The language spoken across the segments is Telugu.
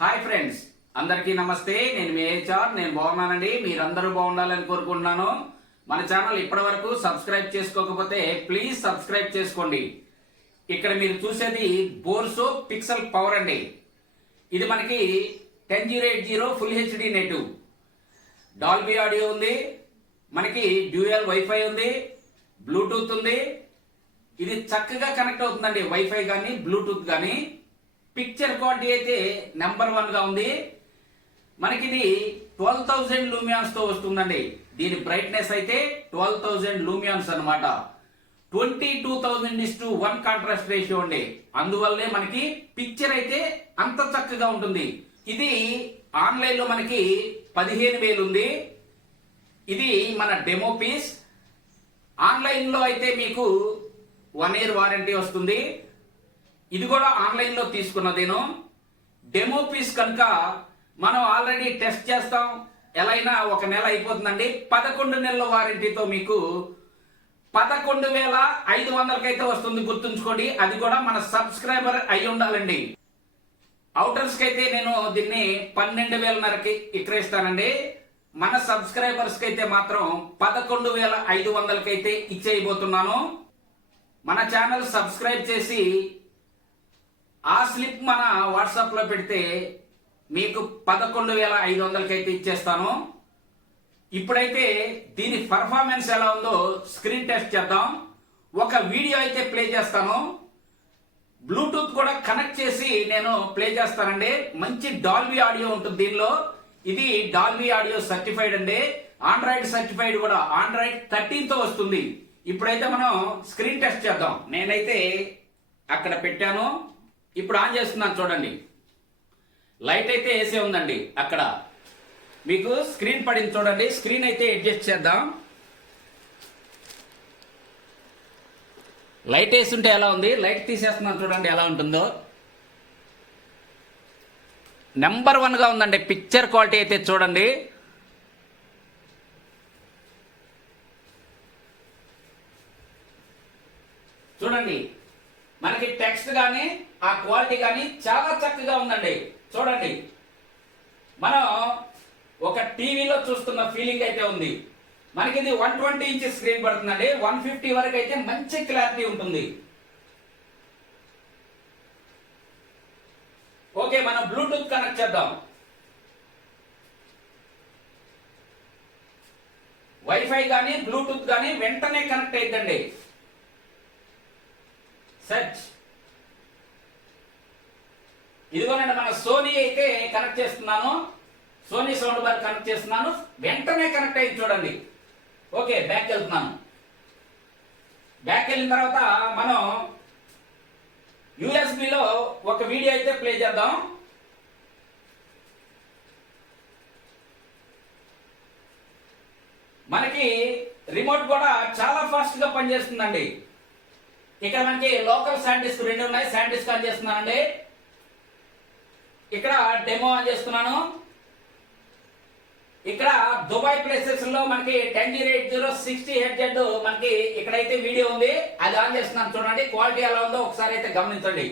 హాయ్ ఫ్రెండ్స్, అందరికీ నమస్తే. నేను మీ హెచ్ఆర్. నేను బాగున్నానండి. మీరందరూ బాగుండాలని కోరుకుంటున్నాను. మన ఛానల్ ఇప్పటి వరకు సబ్స్క్రైబ్ చేసుకోకపోతే ప్లీజ్ సబ్స్క్రైబ్ చేసుకోండి. ఇక్కడ మీరు చూసేది బోర్సో పిక్సెల్ పవర్ అండి. ఇది మనకి 10080 full HD native, Dolby audio ఉంది, మనకి డ్యూయల్ వైఫై ఉంది, బ్లూటూత్ ఉంది. ఇది చక్కగా కనెక్ట్ అవుతుందండి, వైఫై కానీ బ్లూటూత్ కానీ. పిక్చర్ క్వాలిటీ అయితే నెంబర్ 1 గా ఉంది. మనకి ఇది 12,000 లూమియాన్స్ తో వస్తుందండి. దీని బ్రైట్నెస్ అయితే 12,000 లూమియాన్స్ అనమాట. 22,000:1 కాంట్రాస్ట్ రేషియో అండి. అందువల్లే మనకి పిక్చర్ అయితే అంత చక్కగా ఉంటుంది. ఇది ఆన్లైన్ లో మనకి 15,000 ఉంది. ఇది మన డెమో పీస్. ఆన్లైన్ లో అయితే మీకు 1 year వారంటీ వస్తుంది. ఇది కూడా ఆన్లైన్ లో తీసుకున్నదేను. డెమో పీస్ కనుక మనం ఆల్రెడీ టెస్ట్ చేస్తాం, ఎలా అయినా 1 నెల అయిపోతుందండి. 11 నెలల వారంటీతో మీకు 11,500 అయితే వస్తుంది. గుర్తుంచుకోండి, అది కూడా మన సబ్స్క్రైబర్ అయి ఉండాలండి. అవుటర్స్ కి అయితే నేను దీన్ని 12,500కి విక్రయిస్తానండి. మన సబ్స్క్రైబర్స్ కి అయితే మాత్రం 11,500కి అయితే ఇచ్చేయబోతున్నాను. మన ఛానల్ సబ్స్క్రైబ్ చేసి ఆ స్లిప్ మన వాట్సాప్ లో పెడితే మీకు 11,500కి అయితే ఇచ్చేస్తాను. ఇప్పుడైతే దీని పర్ఫార్మెన్స్ ఎలా ఉందో స్క్రీన్ టెస్ట్ చేద్దాం. ఒక వీడియో అయితే ప్లే చేస్తాను. బ్లూటూత్ కూడా కనెక్ట్ చేసి నేను ప్లే చేస్తానండి. మంచి డాల్బీ ఆడియో ఉంటుంది దీనిలో. ఇది డాల్బీ ఆడియో సర్టిఫైడ్ అండి. ఆండ్రాయిడ్ సర్టిఫైడ్ కూడా, ఆండ్రాయిడ్ 13 తో వస్తుంది. ఇప్పుడైతే మనం స్క్రీన్ టెస్ట్ చేద్దాం. నేనైతే అక్కడ పెట్టాను. ఇప్పుడు ఆన్ చేస్తున్నాను చూడండి. లైట్ అయితే వేసే ఉందండి. అక్కడ మీకు స్క్రీన్ పడింది చూడండి. స్క్రీన్ అయితే అడ్జస్ట్ చేద్దాం. లైట్ వేస్తుంటే ఎలా ఉంది, లైట్ తీసేస్తున్నాను చూడండి ఎలా ఉంటుందో. నెంబర్ 1 గా ఉందండి. పిక్చర్ క్వాలిటీ అయితే చూడండి. చూడండి, మనకి టెక్స్ట్ కానీ ఆ క్వాలిటీ కానీ చాలా చక్కగా ఉందండి. చూడండి, మనం ఒక టీవీలో చూస్తున్న ఫీలింగ్ అయితే ఉంది. మనకి ఇది 120 ఇంచ్ స్క్రీన్ పడుతుందండి. 150 వరకు అయితే మంచి క్లారిటీ ఉంటుంది. ఓకే, మనం బ్లూటూత్ కనెక్ట్ చేద్దాం. వైఫై కానీ బ్లూటూత్ కానీ వెంటనే కనెక్ట్ అయిద్దండి. సెర్చ్. ఇదిగోనండి, మన సోనీ అయితే కనెక్ట్ చేస్తున్నాను. సోనీ సౌండ్ బార్ కనెక్ట్ చేస్తున్నాను. వెంటనే కనెక్ట్ అయింది చూడండి. ఓకే, బ్యాక్ వెళ్తున్నాను. బ్యాక్ వెళ్ళిన తర్వాత మనం యూఎస్బిలో ఒక వీడియో అయితే ప్లే చేద్దాం. మనకి రిమోట్ కూడా చాలా ఫాస్ట్ గా పనిచేస్తుందండి. ఇక్కడ మనకి లోకల్ శాండిస్క్ 2 ఉన్నాయి. శాండిస్క్ ఆన్ చేస్తున్నానండి. ఇక్కడ డెమో ఆన్ చేస్తున్నాను. ఇక్కడ దుబాయ్ ప్లేసెస్ లో మనకి 10080 60 హెడ్జెడ్ మనకి ఇక్కడైతే వీడియో ఉంది. అది ఆన్ చేస్తున్నాను చూడండి. క్వాలిటీ ఎలా ఉందో ఒకసారి అయితే గమనించండి.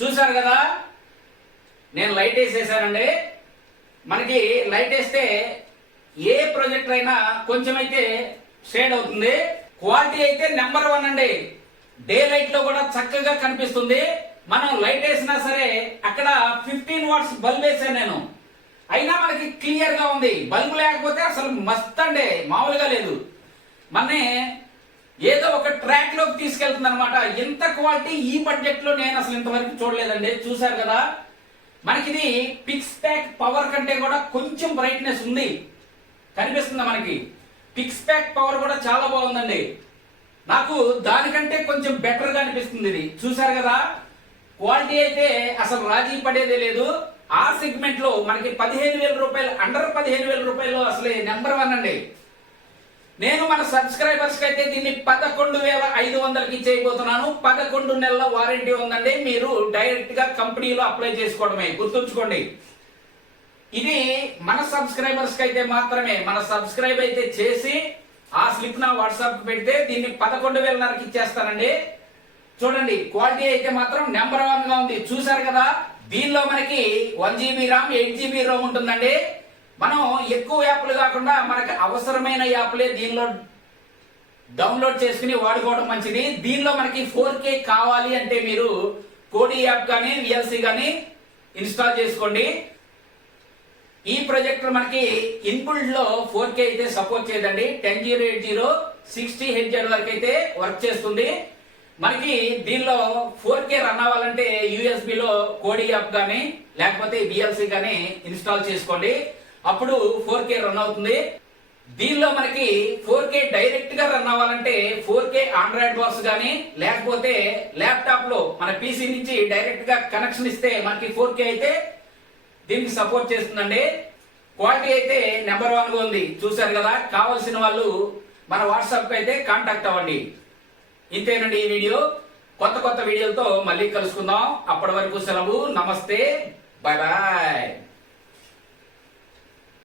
చూసారు కదా, నేను లైట్ వేసేసానండి. మనకి లైట్ వేస్తే ఏ ప్రొజెక్టర్ అయినా కొంచెం అయితే షేడ్ అవుతుంది. క్వాలిటీ అయితే నెంబర్ 1 అండి. డే లైట్ లో కూడా చక్కగా కనిపిస్తుంది. మనం లైట్ వేసినా సరే అక్కడ 15 వాట్స్ బల్బ్ వేసాను నేను, అయినా మనకి క్లియర్ గా ఉంది. బల్బ్ లేకపోతే అసలు మస్త్ అండి, మామూలుగా లేదు. మన్నే ఏదో ఒక ట్రాక్ లోకి తీసుకెళ్తుంది అనమాట. ఇంత క్వాలిటీ ఈ బడ్జెట్ లో నేను అసలు ఇంతవరకు చూడలేదండి. చూసారు కదా, మనకి ఇది పిక్స్ ప్యాక్ పవర్ కంటే కూడా కొంచెం బ్రైట్నెస్ ఉంది, కనిపిస్తుందా మనకి? పిక్స్ ప్యాక్ పవర్ కూడా చాలా బాగుందండి. నాకు దానికంటే కొంచెం బెటర్ గా అనిపిస్తుంది ఇది. చూసారు కదా, క్వాలిటీ అయితే అసలు రాజీ పడేదే లేదు. ఆ సెగ్మెంట్ లో మనకి 15,000 రూపాయలు, అండర్ 15,000 రూపాయలు అసలు నెంబర్ 1 అండి. నేను మన సబ్స్క్రైబర్స్ కి అయితే దీన్ని 11,500కి ఇచ్చేయబోతున్నాను. 11 నెలల వారంటీ ఉందండి. మీరు డైరెక్ట్ గా కంపెనీలో అప్లై చేసుకోవడమే, గుర్తుంచుకోండి. ఇది మన సబ్స్క్రైబర్స్ కి అయితే మాత్రమే. మన సబ్స్క్రైబ్ అయితే చేసి ఆ స్లిప్ నా వాట్సాప్ కి పెడితే దీన్ని 11,500కి ఇచ్చేస్తానండి. చూడండి, క్వాలిటీ అయితే మాత్రం నెంబర్ 1 గా ఉంది. చూసారు కదా, దీనిలో మనకి 1 GB ర్యామ్, 8 GB రోమ్ ఉంటుందండి. మనం ఎక్కువ యాప్లు కాకుండా మనకి అవసరమైన యాప్లే దీనిలో డౌన్లోడ్ చేసుకుని వాడుకోవడం మంచిది. దీనిలో మనకి 4K కావాలి అంటే మీరు కోడి యాప్ కానీ విఎల్సి కానీ ఇన్స్టాల్ చేసుకోండి. ఈ ప్రొజెక్టర్ మనకి ఇన్బుల్డ్ లో 4K అయితే సపోర్ట్ చేయదండి. 10080 60Hz వరకు అయితే వర్క్ చేస్తుంది. మనకి దీనిలో 4K రన్ అవ్వాలంటే USB లో కోడి యాప్ కానీ లేకపోతే విఎల్సి కానీ ఇన్స్టాల్ చేసుకోండి, అప్పుడు 4K రన్ అవుతుంది. దీనిలో మనకి 4K డైరెక్ట్ గా రన్ అవ్వాలంటే 4K ఆండ్రాయిడ్ బాక్స్ గానీ లేకపోతే ల్యాప్టాప్ లో మన PC నుంచి డైరెక్ట్ గా కనెక్షన్ ఇస్తే మనకి 4K అయితే దీనికి సపోర్ట్ చేస్తుందండి. క్వాలిటీ అయితే నెంబర్ 1 గా ఉంది. చూసారు కదా, కావాల్సిన వాళ్ళు మన వాట్సాప్ కి అయితే కాంటాక్ట్ అవ్వండి. ఇంతేనండి ఈ వీడియో. కొత్త వీడియోలతో మళ్ళీ కలుసుకుందాం. అప్పటి వరకు సెలవు. నమస్తే, బాయ్ బాయ్.